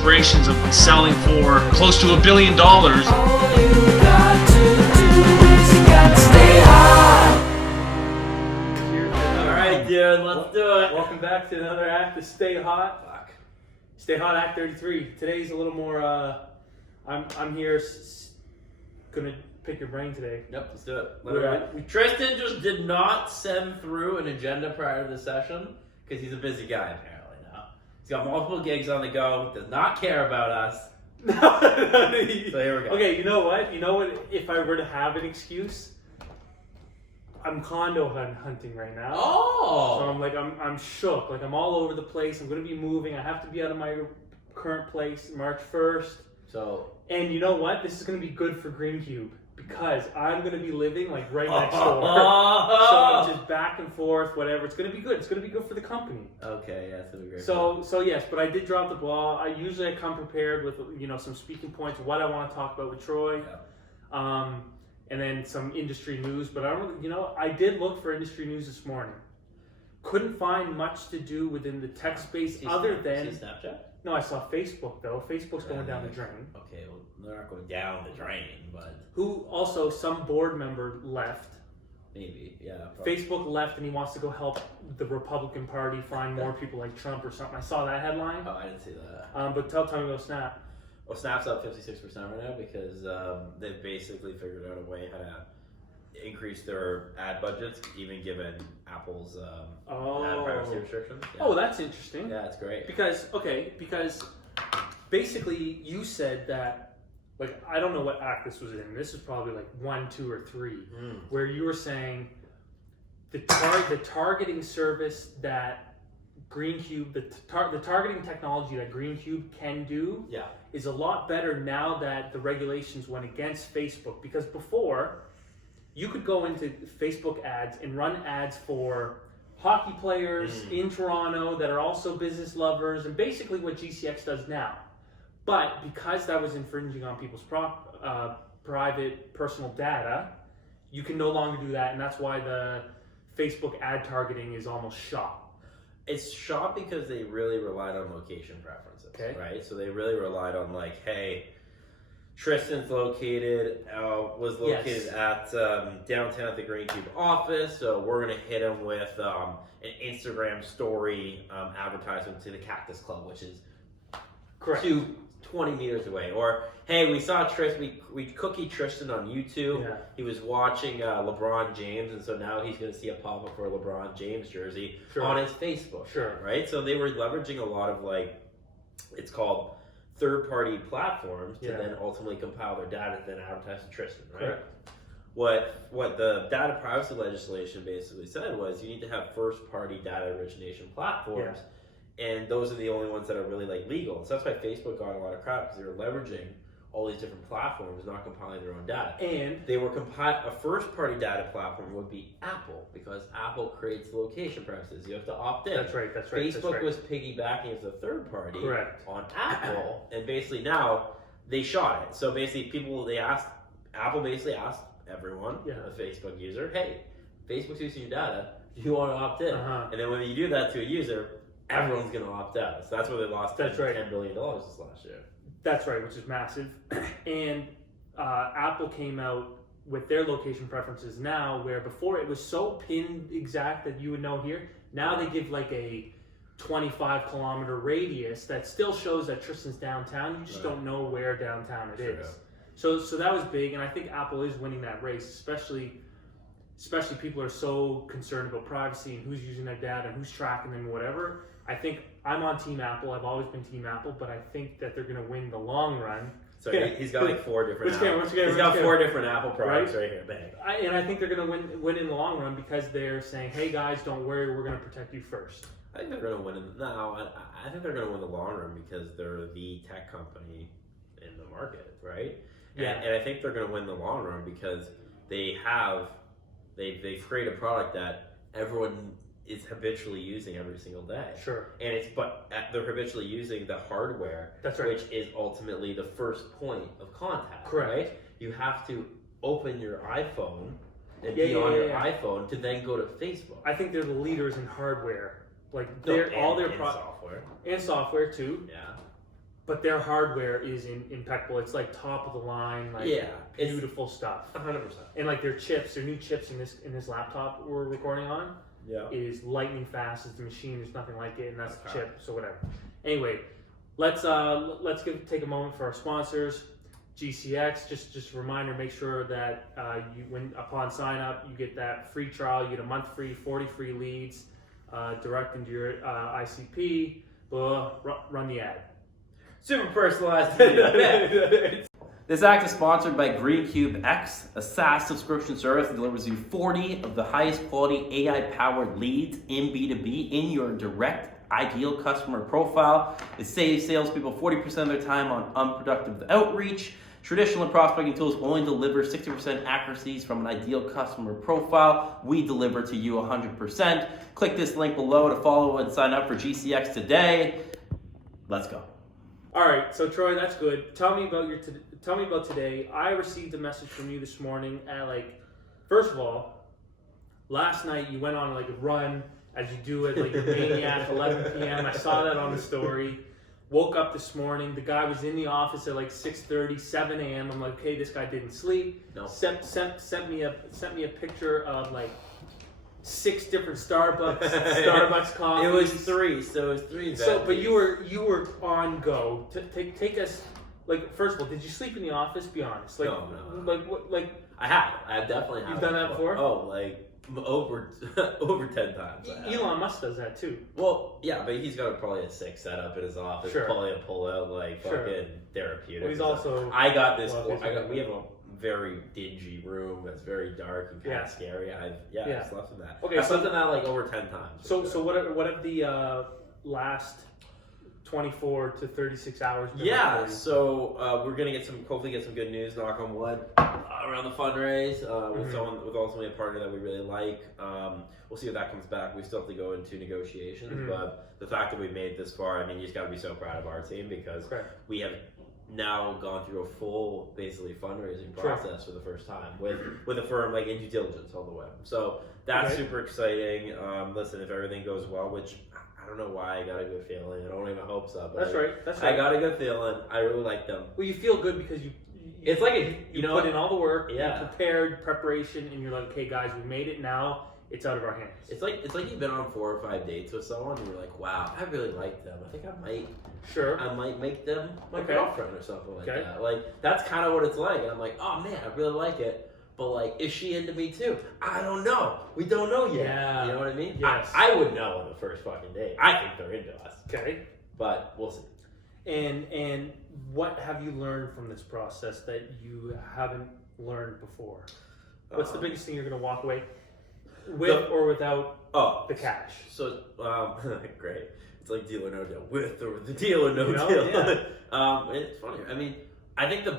aspirations of selling for close to $1 billion. All you got to do is you got to stay hot. Alright, dude, let's do it. Welcome back to another act of Stay Hot. Stay Hot Act 33. Today's a little more, I'm here gonna pick your brain today. Yep, let's do it. Tristan just did not send through an agenda prior to the session because he's a busy guy apparently now. He's got multiple gigs on the go, does not care about us. So here we go. Okay, you know what? If I were to have an excuse, I'm condo hunting right now. Oh! So I'm shook. Like I'm all over the place. I'm gonna be moving. I have to be out of my current place March 1st. So, and you know what? This is gonna be good for Greencube because I'm gonna be living like right next door. So I'm just back and forth, whatever. It's gonna be good. It's gonna be good for the company. okay, yeah, it's gonna be great. So yes, but I did drop the ball. I usually come prepared with some speaking points, what I want to talk about with Troy. Yeah. And then some industry news, but I don't, I did look for industry news this morning. Couldn't find much to do within the tech space other than Snapchat? No, I saw Facebook though. Facebook's going down the drain. Okay, well, they're not going down the drain, but Who also some board member left. maybe, yeah. Probably. Facebook left and he wants to go help the Republican Party find more people like Trump or something. I saw that headline. Oh, I didn't see that. But tell me about Snap. Well, Snap's up 56% right now because they've basically figured out a way how to increase their ad budgets, even given Apple's ad privacy restrictions. Yeah. Oh, that's interesting. Yeah, it's great. Because basically you said that, like, I don't know what act this was in. This is probably like 1, 2, or 3, where you were saying the targeting service that Greencube, the targeting technology that Greencube can do is a lot better now that the regulations went against Facebook. Because before, you could go into Facebook ads and run ads for hockey players in Toronto that are also business lovers, and basically what GCX does now. But because that was infringing on people's private personal data, you can no longer do that, and that's why the Facebook ad targeting is almost shot. It's shot because they really relied on location preferences, right? So they really relied on like, hey, Tristan's was located at downtown at the Greencube office, so we're gonna hit him with an Instagram story advertisement to the Cactus Club, which is 20 meters away. Or hey, we saw Tristan, we cookied Tristan on YouTube. Yeah. He was watching LeBron James, and so now he's going to see a pop-up for a LeBron James jersey on his Facebook. Right? So they were leveraging a lot of it's called third-party platforms to then ultimately compile their data to then advertise to Tristan, right? Correct. What the data privacy legislation basically said was you need to have first-party data origination platforms. Yeah. And those are the only ones that are really legal. So that's why Facebook got a lot of crap, because they were leveraging all these different platforms, not compiling their own data. And they were a first-party data platform would be Apple, because Apple creates the location preferences. You have to opt in. That's right. Facebook was piggybacking as a third party on Apple, and basically now they shot it. So basically Apple basically asked everyone, a Facebook user, hey, Facebook's using your data. Do you want to opt in? And then when you do that to a user, everyone's going to opt out. So that's where they lost $10 billion this last year. That's right, which is massive. And Apple came out with their location preferences now, where before it was so pinned exact that you would know here. Now they give a 25-kilometer radius that still shows that Tristan's downtown. You just don't know where downtown it is. So that was big, and I think Apple is winning that race, especially people are so concerned about privacy and who's using their data and who's tracking them, whatever. I think I'm on Team Apple. I've always been Team Apple, but I think that they're going to win the long run. So he's got 4 different. He's got 4 different Apple products right here, bang. And I think they're going to win in the long run because they're saying, "Hey guys, don't worry, we're going to protect you first." I think they're going to win. I think they're going to win the long run because they're the tech company in the market, right? And I think they're going to win the long run because they've created a product that everyone is habitually using every single day. And they're habitually using the hardware, which is ultimately the first point of contact. Right? You have to open your iPhone and be on your iPhone to then go to Facebook. I think they're the leaders in hardware. Software and software too. Yeah. but their hardware is impeccable. It's like top of the line, like it's beautiful stuff. 100%. And like their new chips in this laptop we're recording on is lightning fast. It's the machine. There's nothing like it, and that's the chip. So whatever. Anyway, let's take a moment for our sponsors. GCX, just a reminder, make sure that upon sign up, you get that free trial, you get a month free, 40 free leads, direct into your ICP, run the ad. Super personalized. This act is sponsored by Greencube X, a SaaS subscription service that delivers you 40 of the highest quality AI-powered leads in B2B in your direct ideal customer profile. It saves salespeople 40% of their time on unproductive outreach. Traditional prospecting tools only deliver 60% accuracies from an ideal customer profile. We deliver to you 100%. Click this link below to follow and sign up for GCX today. Let's go. All right, so Troy, that's good. Tell me about today. I received a message from you this morning at first of all, last night you went on a run as you do it like a maniac, 11 p.m. I saw that on the story. Woke up this morning. The guy was in the office at 6:30, 7 a.m. I'm like, okay, this guy didn't sleep. No. Sent me a picture of 6 different Starbucks coffees. It was 3, so it was 3. So, but you were on go. Take us. First of all, did you sleep in the office? Be honest. No. I have definitely have. You've done that before? Oh, over 10 times. Elon Musk does that too. Well, yeah, but he's got probably a 6 set up in his office. Sure. Probably a pull out fucking therapeutic. Well, he's also. I got this. We have a very dingy room that's very dark and kind of scary. I've slept in that. Okay, I've slept in that over 10 times. So what have the last 24 to 36 hours been like for you? So we're gonna hopefully get some good news, knock on wood, around the fundraise with ultimately a partner that we really like. We'll see if that comes back. We still have to go into negotiations, but the fact that we've made it this far, you just got to be so proud of our team because we have now gone through a full, basically, fundraising process for the first time with a firm in due diligence all the way. So that's super exciting. Listen, if everything goes well, which I don't know why I got a good feeling. I don't even hope so. But That's right. I got a good feeling. I really like them. Well, you feel good because you It's you put in all the work, Yeah. you prepared preparation, and you're like, okay, guys, we made it. Now it's out of our hands. It's like you've been on 4 or 5 dates with someone, and you're like, wow, I really like them. I think I might make them my girlfriend or something like that. That's kind of what it's like. And I'm like, oh man, I really like it. But is she into me too? I don't know. We don't know yet. Yeah. You know what I mean? Yes. I would know on the first fucking date. I think they're into us. Okay. But we'll see. And what have you learned from this process that you haven't learned before? What's the biggest thing you're going to walk away with or without the cash? So, great. It's like deal or no deal. With or the deal or no deal. Yeah. It's funny. I think the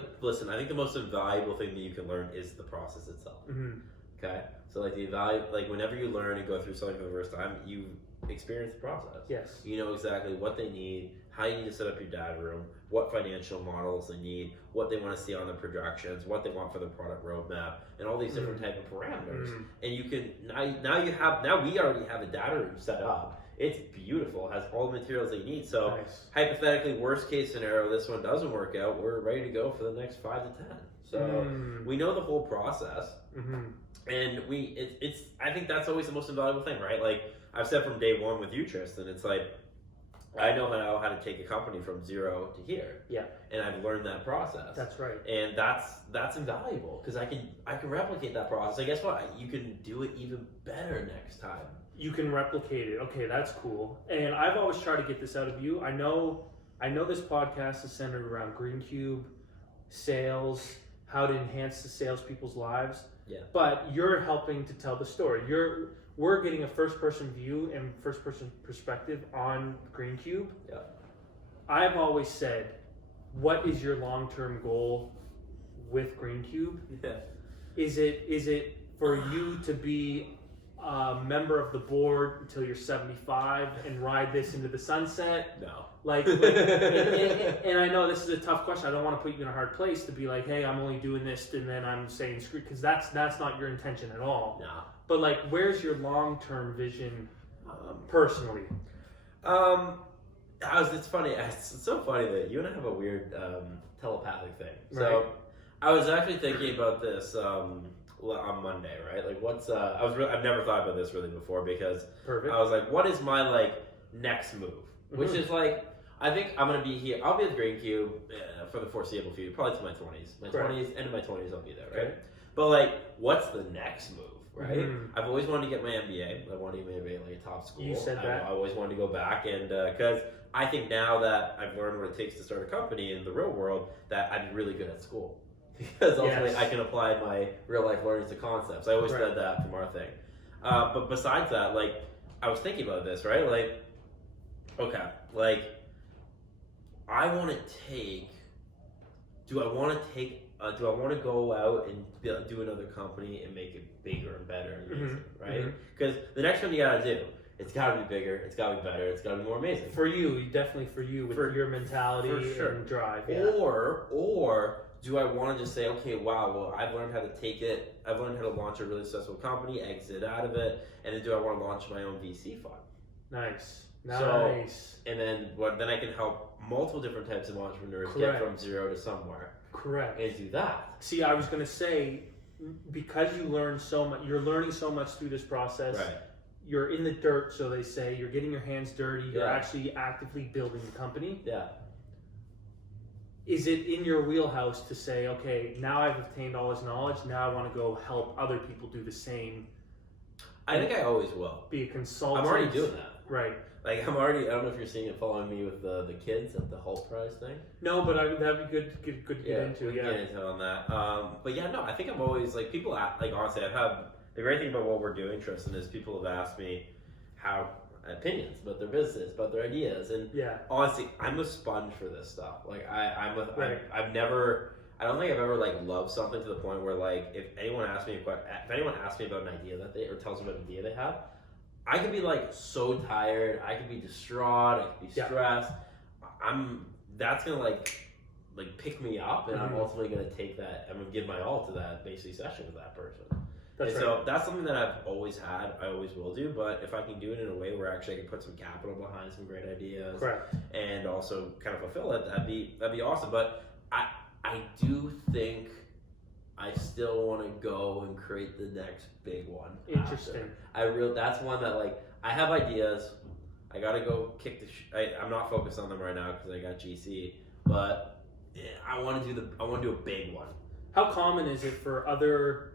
most invaluable thing that you can learn is the process itself. Mm-hmm. Okay? So whenever you learn and go through something for the first time, you experience the process. Yes. You know exactly what they need, how you need to set up your data room, what financial models they need, what they want to see on the projections, what they want for the product roadmap, and all these different type of parameters. And you can now we already have a data room set up. It's beautiful. It has all the materials that you need. So hypothetically, worst case scenario, this one doesn't work out. We're ready to go for the next 5 to 10. So we know the whole process, and I think that's always the most invaluable thing, right? I've said from day one with you, Tristan, it's I know how to take a company from 0 to here. Yeah. And I've learned that process. That's right. And that's invaluable because I can replicate that process. And guess what? You can do it even better next time. You can replicate it. Okay, that's cool. And I've always tried to get this out of you. I know this podcast is centered around Greencube, sales, how to enhance the salespeople's lives. Yeah. But you're helping to tell the story. We're getting a first-person view and first-person perspective on Greencube. Yeah. I've always said, what is your long-term goal with Greencube? Yeah. Is it for you to be a member of the board until you're 75 and ride this into the sunset? No. And I know this is a tough question. I don't want to put you in a hard place to be like, hey, I'm only doing this and then I'm saying screw, because that's not your intention at all. No. But where's your long-term vision personally? It's funny. It's so funny that you and I have a weird telepathic thing. Right. So I was actually thinking about this on Monday, right? Like, I've never thought about this really before because Perfect. I was like, what is my like next move? Which Mhm. is like, I think I'm gonna be here. I'll be at Greencube for the foreseeable future, probably to my 20s. End of my 20s, I'll be there, right? Okay. But like, what's the next move? Right, Mhm. I've always wanted to get my MBA. I wanted to get my MBA at like a top school. You said that. I always wanted to go back, and because I think now that I've learned what it takes to start a company in the real world, that I'm really good at school because ultimately Yes. I can apply my real life learnings to concepts. I always Right. said that from our thing. But besides that, like I was thinking about this, right? Like, okay, like I want to take. Do I want to go out and do another company and make it bigger and better and amazing, right? Mhm. Because the next one you gotta do, it's gotta be bigger, it's gotta be better, it's gotta be more amazing. For you, definitely for you with your mentality for sure. and drive. Yeah. Or do I want to just say, okay, wow, well, I've learned how to take it, I've learned how to launch a really successful company, exit out of it, and then do I want to launch my own VC fund? Nice. So- Nice. And then then I can help multiple different types of entrepreneurs Correct. get from zero to somewhere Correct. and do that. See, I was going to say, because you learn so much, you're learning so much through this process. Right. You're in the dirt, so they say. You're getting your hands dirty. You're Yeah. actually actively building the company. Yeah. Is it in your wheelhouse to say, okay, now I've obtained all this knowledge, now I want to go help other people do the same, I think I always will. be a consultant? I'm already doing that. Right. Like I don't know if you're seeing it following me with the kids at the Hulk Prize thing. No, but that'd be good to get into. we can Yeah. get into on that. But yeah, no, I think I'm always like people like honestly, I've had the great thing about what we're doing, Tristan, is people have asked me how opinions about their business, about their ideas, and Yeah. honestly, I'm a sponge for this stuff. Like Right. I don't think I've ever like loved something to the point where like if anyone asks me about an idea that they or tells me about an idea they have, I could be like so tired, I could be distraught, I could be Yeah. stressed. That's gonna like pick me up, and I'm Mhm. ultimately gonna take that. I'm gonna give my all to that basically session with that person. That's And right. so that's something that I've always had, I always will do, but if I can do it in a way where actually I can put some capital behind some great ideas Correct. and also kind of fulfill it, that'd be awesome. But I do think I still want to go and create the next big one. Interesting. That's one that like I have ideas. I gotta go kick I'm not focused on them right now because I got GC, but yeah, I want to do a big one. How common is it for other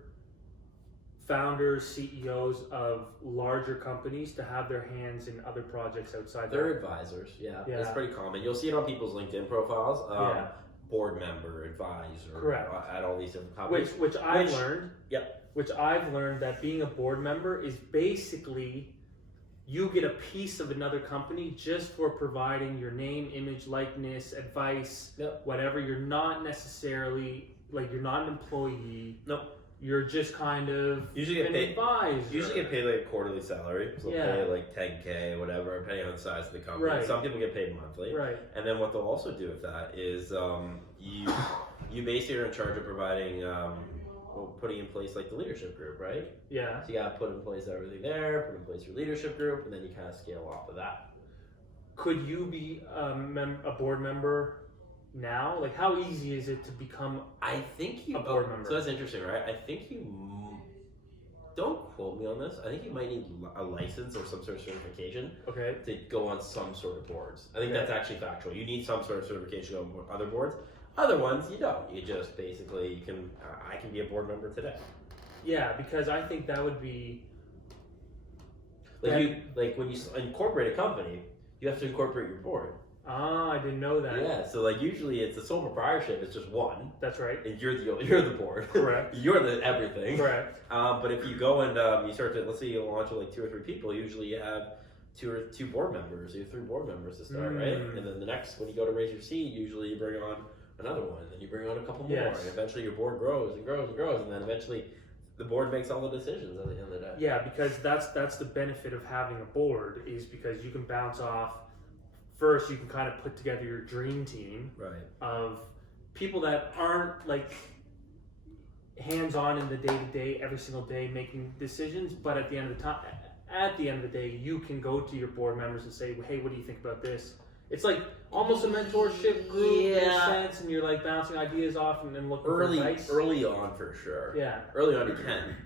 founders, CEOs of larger companies to have their hands in other projects outside They're their advisors, yeah. Yeah. It's pretty common. You'll see it on people's LinkedIn profiles. Yeah. Board member, advisor, Correct. At all these different companies. which I've learned. Yep. Which I've learned that being a board member is basically you get a piece of another company just for providing your name, image, likeness, advice, Yep. whatever. You're not necessarily you're not an employee. Nope. You're just kind of Usually get an paid. advisor. Usually get paid like a quarterly salary, so they'll Yeah. pay like 10K, whatever, depending on the size of the company. Right. Some people get paid monthly, Right. and then what they'll also do with that is you basically are in charge of providing, putting in place like the leadership group, right? Yeah. So you got to put in place everything there, put in place your leadership group, and then you kind of scale off of that. Could you be a board member now? Like, how easy is it to become? I think you A board member. So that's interesting, right? I think you don't quote me on this. I think you might need a license or some sort of certification Okay. to go on some sort of boards. I think Okay. that's actually factual. You need some sort of certification to go on other boards. Other ones you don't. You just basically you can. I can be a board member today. Yeah, because I think that would be. Like when you incorporate a company, you have to incorporate your board. Ah, I didn't know that. Yeah. So like usually it's a sole proprietorship. It's just one, That's right. and you're the board. Correct. You're the everything. Correct. But if you go and you start to, let's say you launch with like 2 or 3 people, usually you have two board members, you have 3 board members to start, right? And then the next, when you go to raise your seed, usually you bring on another one, then you bring on a couple more, Yes. and eventually your board grows and grows and grows, and then eventually the board makes all the decisions at the end of the day. Yeah, because that's the benefit of having a board is because you can bounce off. First, you can kind of put together your dream team Right. of people that aren't like hands-on in the day-to-day, every single day making decisions, but at the end of the day, you can go to your board members and say, "Hey, what do you think about this?" It's like almost a mentorship group in a Yeah. sense, and you're like bouncing ideas off and then looking for advice. Early on for sure. Yeah. Early on you can.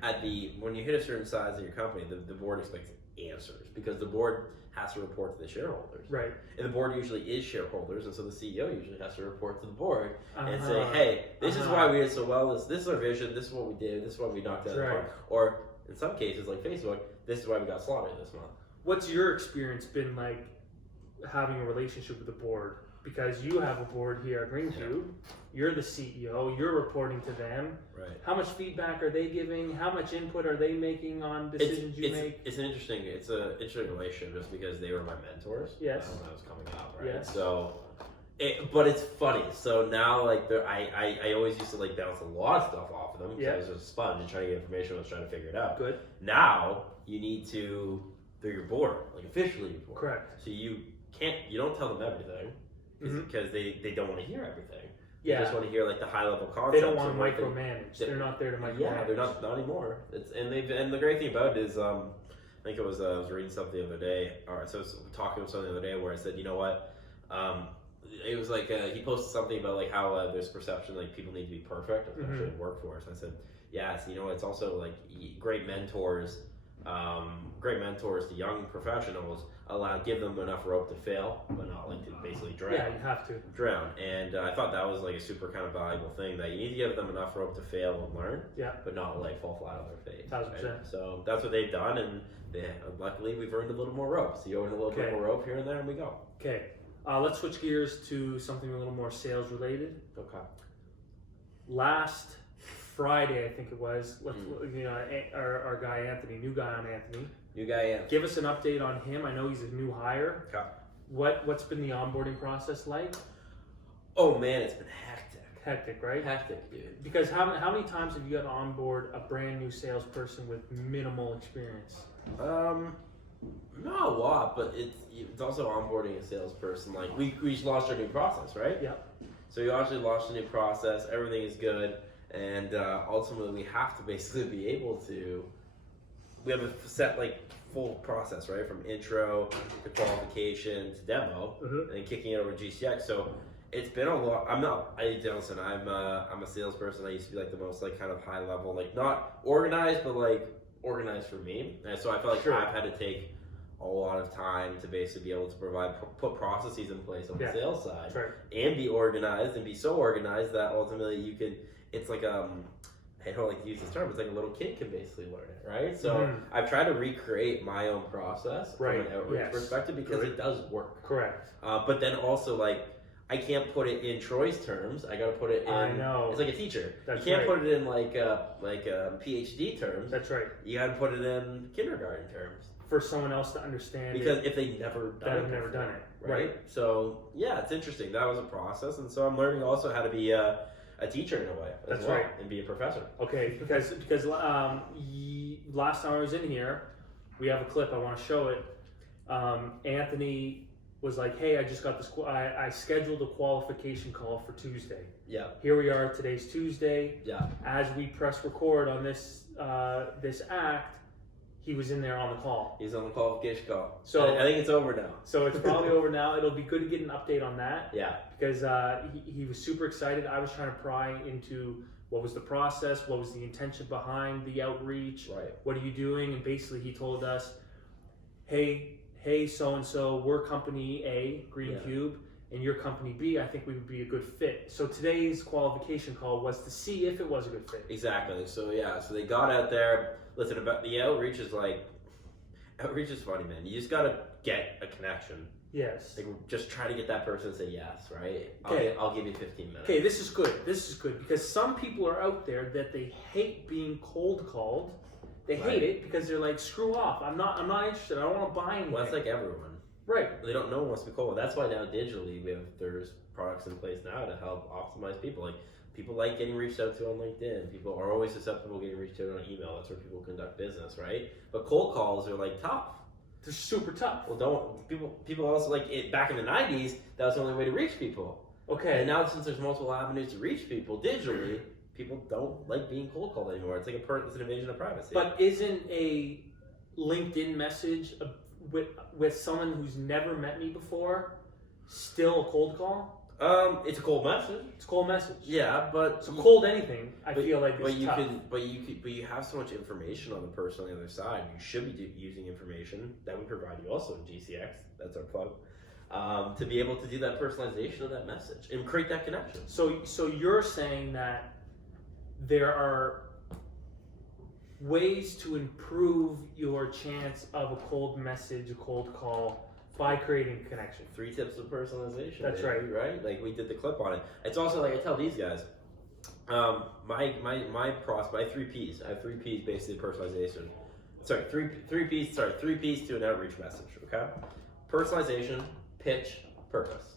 When you hit a certain size in your company, the board expects answers because the board has to report to the shareholders. Right. And the board usually is shareholders, and so the CEO usually has to report to the board and say, Uh-huh. hey, this is why we did so well, this is our vision, this is what we did, this is what we knocked out of the Right. park. Or in some cases, like Facebook, this is why we got slaughtered this month. What's your experience been like having a relationship with the board? Because you have a board here at Greencube, you're the CEO, you're reporting to them. Right. How much feedback are they giving? How much input are they making on decisions you make? It's an interesting relationship just because they were my mentors. Yes. When I was coming up, right? Yes. So, but it's funny. So now, like, I always used to like bounce a lot of stuff off of them because Yeah. I was just a sponge and trying to get information. I was trying to figure it out. Good. Now you need to, through your board, like officially your board. Correct. So you don't tell them everything because they don't want to hear everything. They Yeah. just want to hear like the high level concepts. They don't want to and what they- micromanage. They're not there to micromanage. Yeah, they're not anymore. And the great thing about it is, I think I was reading something the other day, or so I was talking with someone the other day where I said, you know what, it was like he posted something about like how there's perception like people need to be perfect, especially in workforce. And I said, yes, you know, it's also like great mentors to young professionals give them enough rope to fail, but not like to basically drown. Yeah, you have to. Drown. And I thought that was like a super kind of valuable thing, that you need to give them enough rope to fail and learn, Yeah. but not like fall flat on their face. 1000%. So that's what they've done, and luckily we've earned a little more rope. So you earn a little bit Okay. more rope here and there, and we go. Okay. Let's switch gears to something a little more sales related. Okay. Last Friday, I think it was, our guy Anthony, new guy on Anthony. New guy, yeah. Give us an update on him. I know he's a new hire. Okay. What's been the onboarding process like? Oh man, it's been hectic. Hectic, right? Hectic, dude. Because how many times have you got to onboard a brand new salesperson with minimal experience? Not a lot, but it's also onboarding a salesperson. Like we launched our new process, right? Yeah. So we actually launched a new process. Everything is good, and ultimately we have to basically be able to. We have a set like full process, right, from intro to qualification to demo, and then kicking it over to GCX. So it's been a lot. I'm a salesperson. I used to be like the most like kind of high level, like not organized, but like organized for me. And so I feel like Sure. I've had to take a lot of time to basically be able to put processes in place on the sales side, Right. and be organized and be so organized that ultimately you can. It's like I don't like to use this term, but it's like a little kid can basically learn it, right? So I've tried to recreate my own process from an outreach perspective because it does work. Correct. But then also like I can't put it in Troy's terms. I got to put it in. I know. It's like a teacher. That's you can't right. put it in like PhD terms. That's right. You got to put it in kindergarten terms For someone else to understand because it, if they never that have never done it. right? So yeah, it's interesting. That was a process, and so I'm learning also how to be a teacher in a way as That's well, right. and be a professor. Okay, because last time I was in here, we have a clip. I want to show it. Anthony was like, "Hey, I just got this. I scheduled a qualification call for Tuesday. Yeah, Here we are. Today's Tuesday. yeah. As we press record on this act, he was in there on the call. He's on the qualification call. So- I think it's over now. So it's probably over now. It'll be good to get an update on that Yeah, because he was super excited. I was trying to pry into what was the process, what was the intention behind the outreach, right. what are you doing, and basically he told us, hey, so and so, we're company A, Greencube, and you're company B. I think we would be a good fit. So today's qualification call was to see if it was a good fit. Exactly. So yeah, so they got out there. Listen, about the outreach is funny, man. You just gotta get a connection. Yes. Like just try to get that person to say yes, right? Okay. I'll give you 15 minutes. Okay, this is good. This is good because some people are out there that they hate being cold called. They hate it because they're like, screw off. I'm not interested. I don't want to buy anything. Well, that's like everyone. Right. They don't know what's to be cold. That's why now digitally there's products in place now to help optimize people. Like people like getting reached out to on LinkedIn. People are always susceptible to getting reached out on email. That's where people conduct business, right? But cold calls are like tough. They're super tough. Well, people also like it back in the 90s. That was the only way to reach people. Okay. And now since there's multiple avenues to reach people digitally, people don't like being cold called anymore. It's like it's an invasion of privacy. But isn't a LinkedIn message with someone who's never met me before still a cold call? It's a cold message. It's a cold message. Yeah, but So cold anything, I feel like but is you tough. but you have so much information on the person on the other side. You should be using information that we provide you also in GCX. That's our plug. To be able to do that personalization of that message and create that connection. So you're saying that there are ways to improve your chance of a cold message, a cold call, by creating connection. 3 tips of personalization. That's baby, right? Like we did the clip on it. It's also like I tell these guys, my process, my 3 Ps. I have 3 Ps basically personalization. Sorry, three Ps. Sorry, 3 Ps to an outreach message. Okay, personalization, pitch, purpose.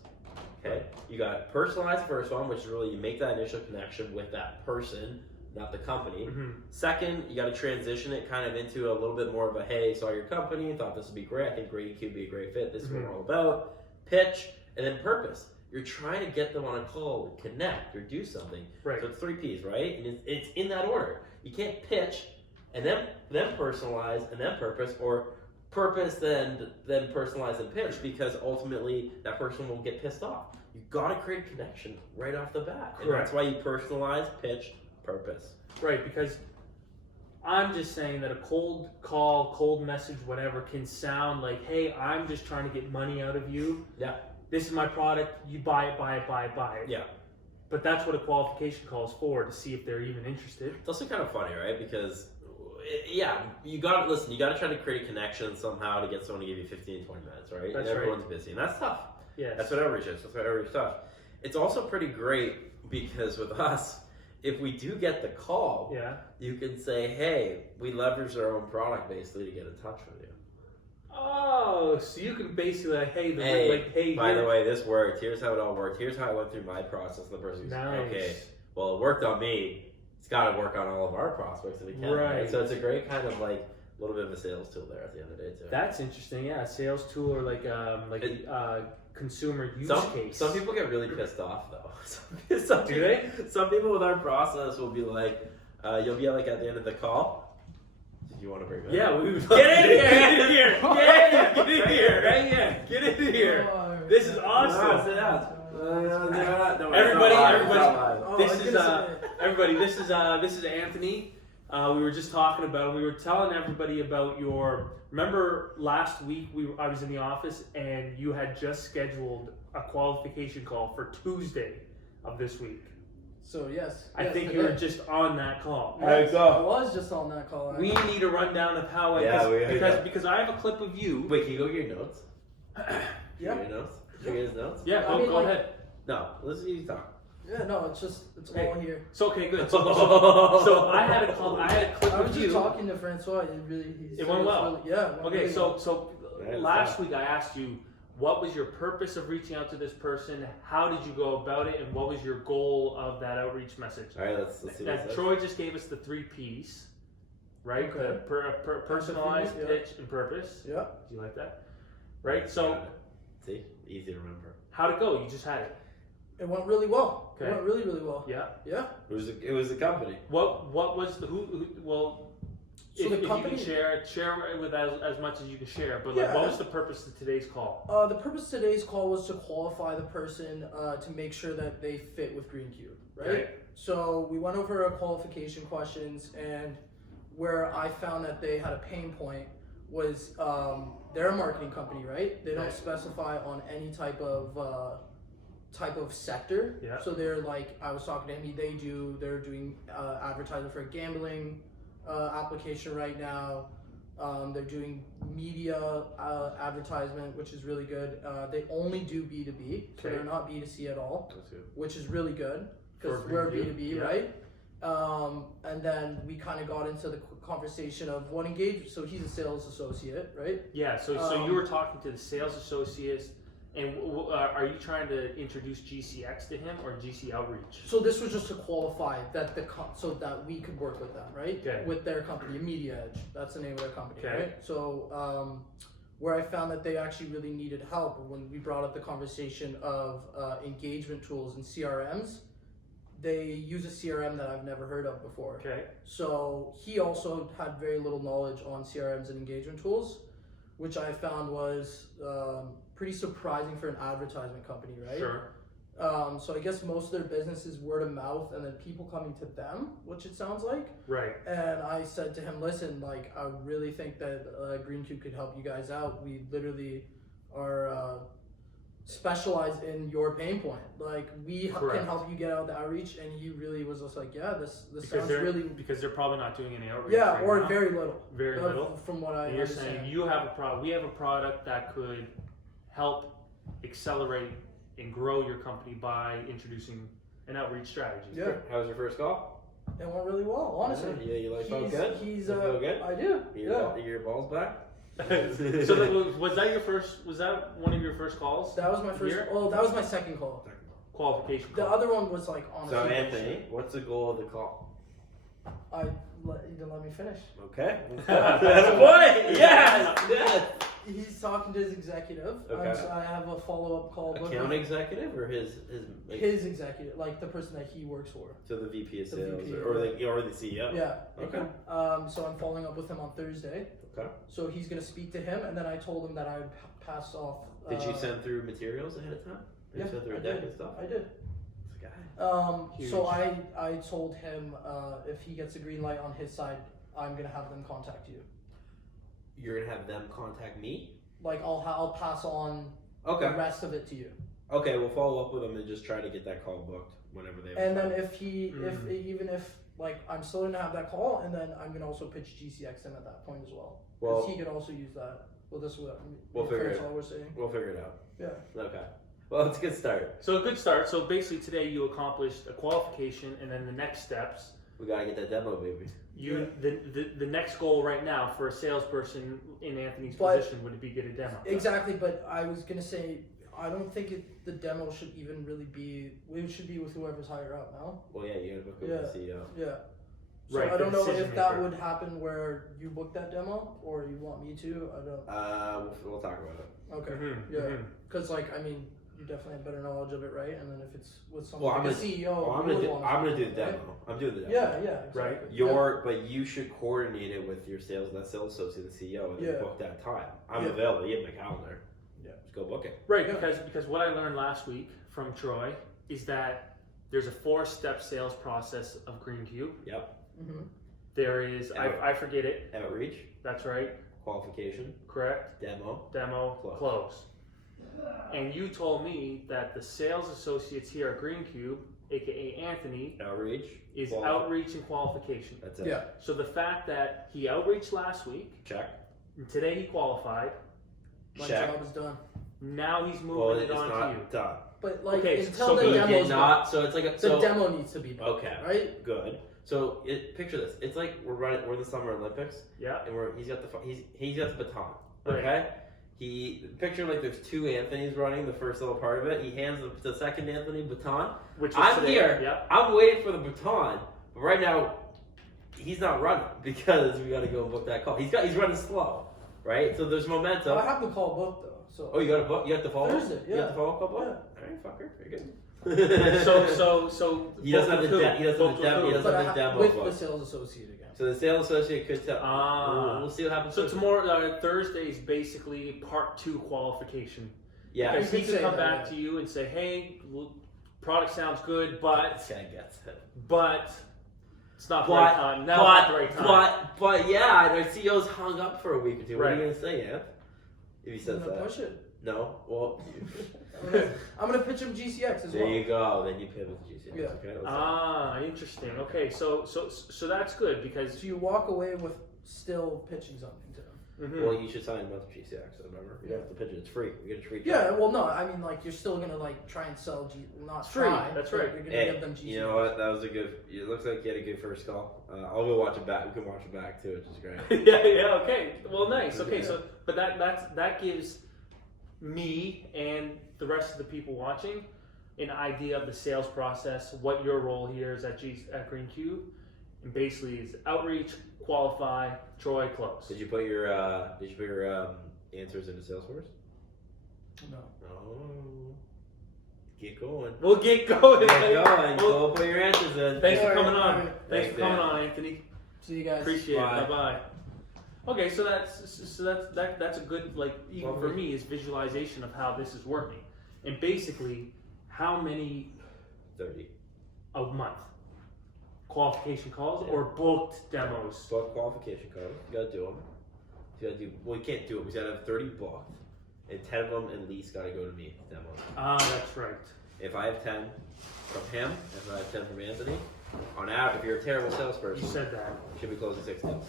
Okay, you got personalized first one, which is really you make that initial connection with that person, not the company. Mm-hmm. Second, you got to transition it kind of into a little bit more of a, hey, saw your company, thought this would be great. I think Greencube would be a great fit. This is what we're all about. Pitch, and then purpose. You're trying to get them on a call, connect, or do something. Right. So it's 3 Ps, right? And it's in that order. You can't pitch and then personalize and then purpose, or purpose then personalize and pitch, because ultimately that person will get pissed off. You got to create a connection right off the bat. And Correct. that's why you personalize, pitch, purpose. Right, because I'm just saying that a cold call, cold message, whatever, can sound like, hey, I'm just trying to get money out of you. Yeah. This is my product. You buy it, buy it, buy it, buy it. Yeah. But that's what a qualification call is for, to see if they're even interested. It's also kind of funny, right? Because, yeah, you got to try to create a connection somehow to get someone to give you 15, 20 minutes, right? That's and everyone's busy. And that's tough. Yes. That's what outreach is. That's what outreach is tough. It's also pretty great because with us, if we do get the call, Yeah. you can say, hey, we leverage our own product basically to get in touch with you. Oh, so you can basically like, hey, By the way, this worked. Here's how it all worked. Here's how I went through my process. And the person goes, Nice. okay, well, it worked on me. It's got to work on all of our prospects if we can. Right. So it's a great kind of like a little bit of a sales tool there at the end of the day too. That's interesting. Yeah, sales tool or like consumer use case. Some people get really pissed off though. Some Do they? Some people with our process will be like, you'll be like at the end of the call. Did you want to bring that? Yeah, up? we get in here, get in here, right? Yeah, get in here. This is awesome. Everybody, this is Anthony. We were just talking about. We were telling everybody about your. Remember last week I was in the office and you had just scheduled a qualification call for Tuesday of this week. So yes, I think you were just on that call. I was just on that call. We need a rundown of how because I have a clip of you. Wait, can you go get your notes? Yeah. Your notes? Can you get his notes? Yeah, I mean, go like- ahead. No, listen to you talk. Yeah, no, it's Hey. all here. So okay, good. So I had a call. I had a clip I was of just you. talking to Francois. He It went well. Yeah. it went Okay, really well. so Yeah, last week I asked you what was your purpose of reaching out to this person? How did you go about it? And what was your goal of that outreach message? All right, let's see Now, this. Troy just gave us the 3 Ps, right? Okay. The personalized, Yeah. pitch, and purpose. Yeah. Do you like that? Right. So Got it. See, easy to remember. how'd it go? You just had it. It went really well. Okay. It went really, really well. Yeah. Yeah. It was the company. What was the who well? So if the company. you can share with as much as you can share. But like, Yeah. what was the purpose of today's call? The purpose of today's call was to qualify the person to make sure that they fit with Greencube, right? Okay. So we went over our qualification questions, and where I found that they had a pain point was they're a marketing company, right? They don't Right. specify on any type of sector. Yeah. So they're like, I was talking to him, they're doing advertising for a gambling application right now. They're doing media advertisement, which is really good. They only do B2B, so Okay. they're not B2C at all, That's good. which is really good because For we're Greencube, B2B, yeah. right? And then we kind of got into the conversation of what engage. So he's a sales associate, right? Yeah. So you were talking to the sales associates, and are you trying to introduce GCX to him or GC Outreach? So this was just to qualify that so that we could work with them, right? Okay. With their company, Media Edge. That's the name of their company, Okay. right? So where I found that they actually really needed help when we brought up the conversation of engagement tools and CRMs. They use a CRM that I've never heard of before. Okay. So he also had very little knowledge on CRMs and engagement tools, which I found was pretty surprising for an advertisement company, right? Sure. So I guess most of their business is word of mouth and then people coming to them, which it sounds like. Right. And I said to him, listen, like, I really think that Greencube could help you guys out. We literally are specialized in your pain point. Like, we Correct. can help you get out the outreach. And he really was just like, yeah, this Because sounds they're really... because they're probably not doing any outreach. Yeah, right or now. very little. Very little. From what I And you're understand. saying you have a product. We have a product that could help accelerate and grow your company by introducing an outreach strategy. Yeah, How was your first call? it went really well, honestly. Yeah, you like felt good? He's You feel good? I do. Your balls back? So was that your first? Was that one of your first calls? That was my first. Here? Oh, that was my second call. Qualification The call. other one was like on. So Anthony, what's the goal of the call? You didn't let me finish. Okay. That's a point. Yes. Yes. He's talking to his executive. Okay. So I have a follow up call with Account him. executive or his like, His executive, like the person that he works for. so the VP of The sales VP, or the CEO. Yeah. Okay. So I'm following up with him on Thursday. Okay. So he's gonna speak to him, and then I told him that I would pass off. Did you send through materials ahead of time? Did Yeah, you send through I a deck did. and stuff? I did. This guy. Huge. So I told him if he gets a green light on his side, I'm gonna have them contact you. You're gonna have them contact me. Like I'll pass on Okay. the rest of it to you. Okay, we'll follow up with them and just try to get that call booked whenever they. have And time. then if like I'm still gonna have that call, and then I'm gonna also pitch GCX in at that point as well. Because Well- he could also use that. Well, this is what We'll figure that's it. all we're saying. We'll figure it out. Yeah. Okay. Well, it's a good start. So a good start. So basically today you accomplished a qualification, and then the next steps. We gotta get that demo, baby. The next goal right now for a salesperson in Anthony's But- position would be get a demo. Exactly, but I was gonna say I don't think the demo should even really be. It should be with whoever's higher up now. Well, yeah, you gotta book with Yeah. the CEO. Yeah. So Right, I the don't know decision if that maker. would happen where you book that demo or you want me to. I don't. We'll talk about it. Okay. Mhm, Yeah. mhm. Because like I mean, you definitely have better knowledge of it, right? And then if it's with Well, someone I'm like gonna, a CEO, well, I'm you gonna would do. wanna I'm gonna do talk the to them, demo. I'm doing the demo. right? Yeah. Yeah. Right. Exactly. But you should coordinate it with your sales associate, the CEO, and then Yeah. book that time. I'm Yeah. available. You have my calendar. Yeah. Just go book it. Right, because what I learned last week from Troy is that there's a 4-step sales process of Greencube. Yep. Mm-hmm. There is, I forget it. Outreach, That's right. qualification, Correct. demo. Demo, Close. close. And you told me that the sales associates here at Greencube, aka Anthony, Outreach is qualifi- outreach and qualification. That's it. Yeah. So the fact that he outreached last week, Check. and today he qualified, My Check. job is done. now he's moving Well, it it's on to you. not done. But like Okay, until so the he He demo's did not. So it's like a. done, So, the demo needs to be done. Okay. Right. Good. So picture this. It's like we're in the Summer Olympics, Yeah. and he's got the baton. Right. Okay. He picture like there's 2 Anthony's running the first little part of it. He hands the second Anthony baton. Which is I'm today. here. Yep. I'm waiting for the baton, but right now he's not running because we got to go book that call. He's running slow, right? So there's momentum. I have the call booked though. So. Oh, you got to book. You have to follow. Thursday, You yeah. have to follow call book. Yeah. All right, fucker. Very good. So he doesn't have the both de- he doesn't have both the demo. He two. doesn't But have the demo with book. the sales associate again. So the sales associate could tell. Ah. We'll see what happens. So tomorrow, Thursday is basically part 2 qualification. Yeah. Because he You could could come say back that, to you and say, hey, product sounds good, but This guy gets it. it's not the right time. Now not the right time. But yeah, our CEO's hung up for a week or two. What are Right. you gonna say, Ant? If he I'm says gonna that. push it. No. Well, I'm gonna pitch him GCX as there well. you go. Then you pivot to GCS. Yeah. Okay. Let's- Ah, interesting. Okay, so that's good because So you walk away with still pitching something to him. Mhm. Well, you should sign him up to GCX. Remember, you don't have to pitch it. It's free. You get a free. Yeah, trial. well, no, I mean, like, you're still gonna, like, try and sell not It's free, try, that's but right. You're gonna Hey, give them GCX. you know what? That was a good. It looks like you had a good first call. I'll go watch it back. We can watch it back too, which is great. yeah, okay. Well, nice. Okay, Yeah. so but that gives me and the rest of the people watching an idea of the sales process, what your role here is at Greencube, and basically is outreach, qualify, Troy, close. Did you put your answers into Salesforce? No. Oh, get going. We'll get going. Get going. Well, Go put your answers in. thanks for Alright, coming on. alright. Thanks Thanks, for coming man. on, Anthony. See you guys. Appreciate Bye. it. Bye bye. Okay, so that's a good, like, even for me, is visualization of how this is working. And basically, how many 30. a month? Qualification calls or booked demos? Book qualification calls. You gotta do them. You gotta do. Well, you can't do it. We gotta have 30 booked, and 10 of them at least gotta go to me. Demos. Ah, that's right. If I have 10 from him, if I have 10 from Anthony, on average, if you're a terrible salesperson, You said that. you should be closing 6 deals.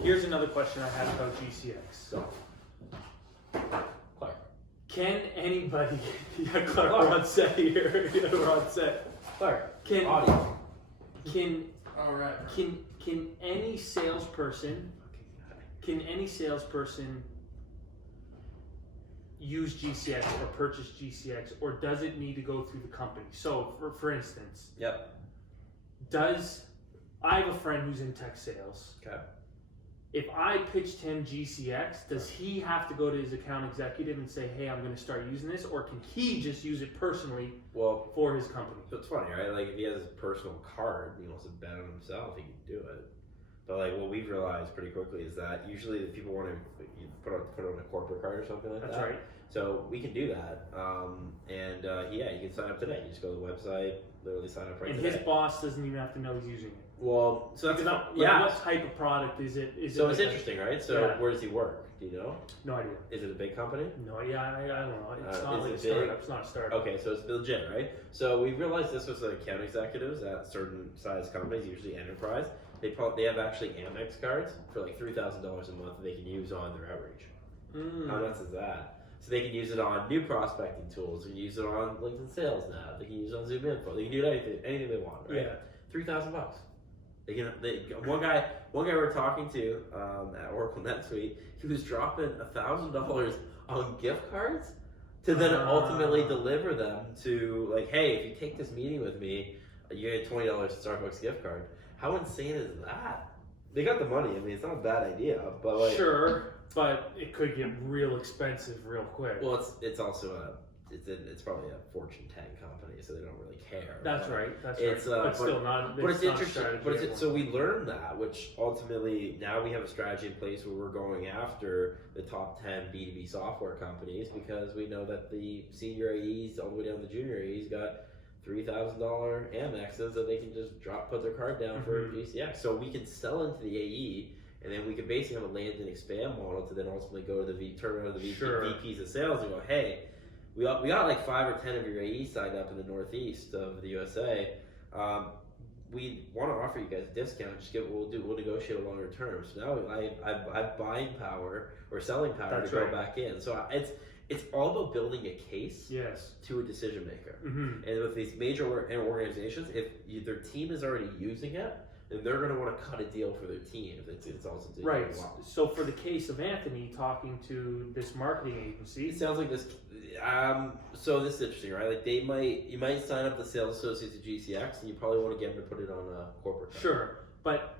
Here's another question I had about GCX. So, Clark. Can anybody? Yeah, Clark, we're on set here. Yeah, we're on set. Clark. Can Audio. can All right. can any salesperson use GCX or purchase GCX, or does it need to go through the company? So, for instance, Yep. I have a friend who's in tech sales. Okay. If I pitched him GCX, does he have to go to his account executive and say, hey, I'm going to start using this? Or can he just use it personally Well, for his company? so it's funny, right? Like, if he has his personal card, he wants to bet on himself, he can do it. But, like, what we've realized pretty quickly is that usually the people want to put on a corporate card or something like That's that. right. So we can do that. Yeah, you can sign up today. You just go to the website, literally sign up right And today. his boss doesn't even have to know he's using it. Well, so that's Because yeah. what type of product is it? Is So it it's like interesting, right? So Yeah. where does he work? Do you know? No idea. Is it a big company? No, yeah, I don't know. It's Is not like it a big? startup. It's not a startup. Okay, so it's legit, right? So we realized this was the account executives at certain size companies, usually enterprise. They have actually Amex cards for like $3,000 a month that they can use on their outreach. Mm. How nuts is that? So they can use it on new prospecting tools. They can use it on LinkedIn Sales Nav. They can use it on Zoom Info. They can do anything they want. Right? Yeah. $3,000. They can. One guy we're talking to at Oracle NetSuite, he was dropping $1,000 on gift cards to then ultimately deliver them to, like, hey, if you take this meeting with me, you get $20 Starbucks gift card. How insane is that? They got the money. I mean, it's not a bad idea, but like, Sure, but it could get real expensive real quick. well, it's also it's probably a Fortune 10 company, so they don't really care. That's but right. That's it's, right. but Still not. But it's not a interesting. strategy But anymore. so we learned that, which ultimately now we have a strategy in place where we're going after the top 10 B2B software companies, because we know that the senior AEs all the way down to the junior AEs got $3,000 Amexes that they can just put their card down for GCX. So we can sell into the AE, and then we can basically have a land and expand model to then ultimately go to the turn around to the VPs of sales and go, hey, we got like 5 or 10 of your AEs signed up in the Northeast of the USA. We want to offer you guys a discount. We'll negotiate a longer term. So now I have buying power or selling power That's to go right. back in. So it's all about building a case Yes. to a decision maker. Mm-hmm. And with these major organizations, if their team is already using it, then they're going to want to cut a deal for their team. It's also doing Right. well. So for the case of Anthony talking to this marketing agency, It sounds like this. So this is interesting, right? Like you might sign up the sales associate to GCX, and you probably want to get them to put it on a corporate card. sure, but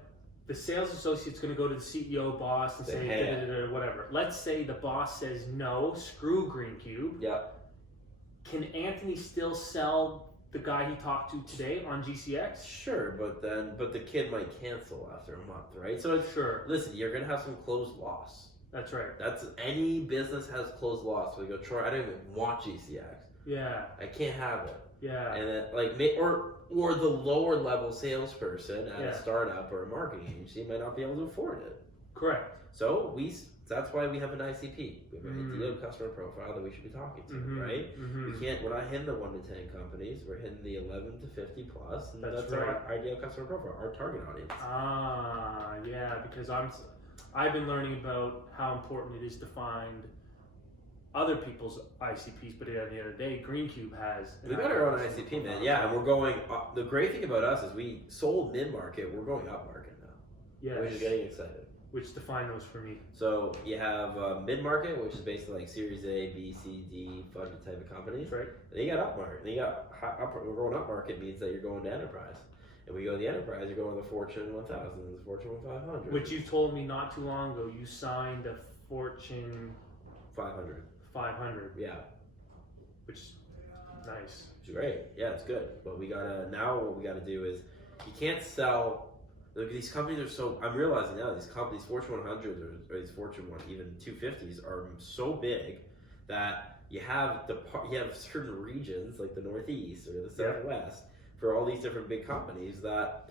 the sales associate's going to go to the CEO boss and say, Hey. da-da-da-da, whatever. Let's say the boss says no, screw Greencube. Yeah. Can Anthony still sell the guy he talked to today on GCX? Sure, but the kid might cancel after a month, right? So it's, Sure, listen, you're gonna have some closed loss. that's right. That's any business has closed loss. So we go, Troy, I don't even want GCX. Yeah, I can't have it. yeah. And then or the lower level salesperson at Yeah. a startup or a marketing agency might not be able to afford it. Correct. So that's why we have an ICP. We have an ideal customer profile that we should be talking to, Mhm, right? mhm. We're not hitting the 1 to 10 companies. We're hitting the 11 to 50 plus, and That's that's right. our ideal customer profile, our target audience. Ah, yeah, because I've been learning about how important it is to find other people's ICPs, but at the end of the day, Greencube has. We got our own ICP, man. Yeah, and we're going. The great thing about us is we sold mid market. We're going up market now, Yes. which is getting excited. Which define those for me. So you have mid market, which is basically like Series A, B, C, D funded type of companies. Right. Then you got up market. Then you got we're going up market means that you're going to enterprise. And we go to the enterprise, you're going to the Fortune 1000, the Fortune 500. Which you told me not too long ago, you signed a Fortune 500. 500, Yeah, which is nice. which is great. Yeah, it's good. But what we gotta do is you can't sell. Look, these companies are so. I'm realizing now these companies, Fortune 100s or these Fortune 1, even 250s, are so big that you have certain regions like the Northeast or the Southwest for all these different big companies that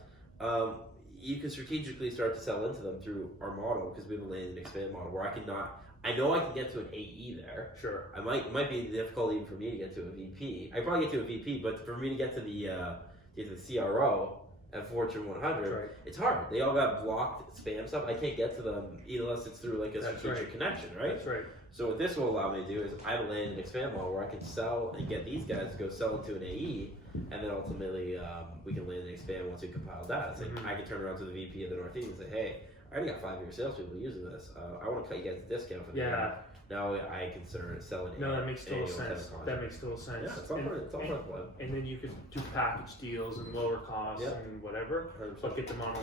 you can strategically start to sell into them through our model because we have a land and expand model where I know I can get to an AE there. Sure. I might be difficult even for me to get to a VP. I probably get to a VP, but for me to get to the CRO at Fortune 100, Right. it's hard. They all got blocked spam stuff. I can't get to them unless it's through like a strategic connection, right? That's right. So what this will allow me to do is I have a land and expand model where I can sell and get these guys to go sell into an AE, and then ultimately we can land and expand once we compile that. It's like I can turn around to the VP of the Northeast and say, hey, I already got 5-year salespeople using this. I want to cut you guys a discount for that. Now I consider selling. No, that makes total sense. That makes total sense. Yeah, it's all part of and then you could do package deals and lower costs and whatever, 100%. but get them on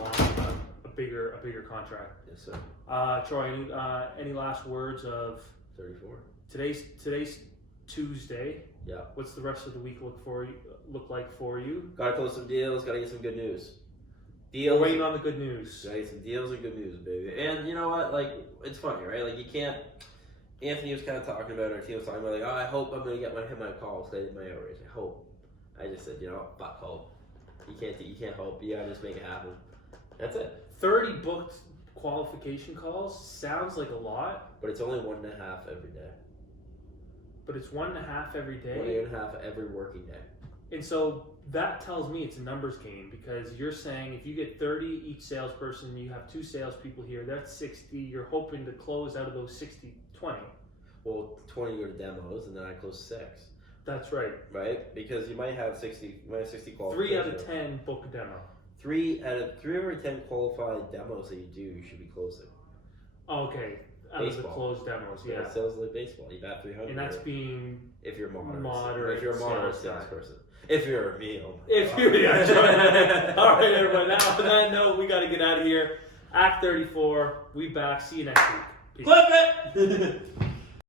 a bigger contract. Yes, sir. Troy, any last words of 34. Today's Tuesday. Yeah. What's the rest of the week look like for you? Gotta close some deals. Gotta get some good news. Deals. We're waiting on the good news. Gotta get some deals and good news, baby. And you know what? Like, it's funny, right? Like, you can't. Anthony was kind of talking about, our team was talking about, like, I hope I'm gonna hit my calls today, my outreach. I hope. I just said, fuck hope. You can't hope. You gotta just make it happen. That's it. 30 booked qualification calls sounds like a lot, But it's only 1.5 every day. but it's 1.5 every day. 1.5 every working day. And so that tells me it's a numbers game because you're saying if you get 30 each salesperson, you have 2 salespeople here, that's 60. You're hoping to close out of those 60, 20. Well, 20 go to demos, and then I close 6. That's right. Right? Because you might have 60 calls. 3 out of 10 book a demo. 3 over 10 qualified demos that you do, you should be closing. Okay. Out of the Baseball. closed demos, yeah. Sales like baseball. You bat 300. And that's being if you're moderate. moderate If you're a moderate sales guy. salesperson. If you're a me, oh my if God. you yeah, all right, everybody. Now on that note, we got to get out of here. Act 34. We back. See you next week. Peace. Clip it!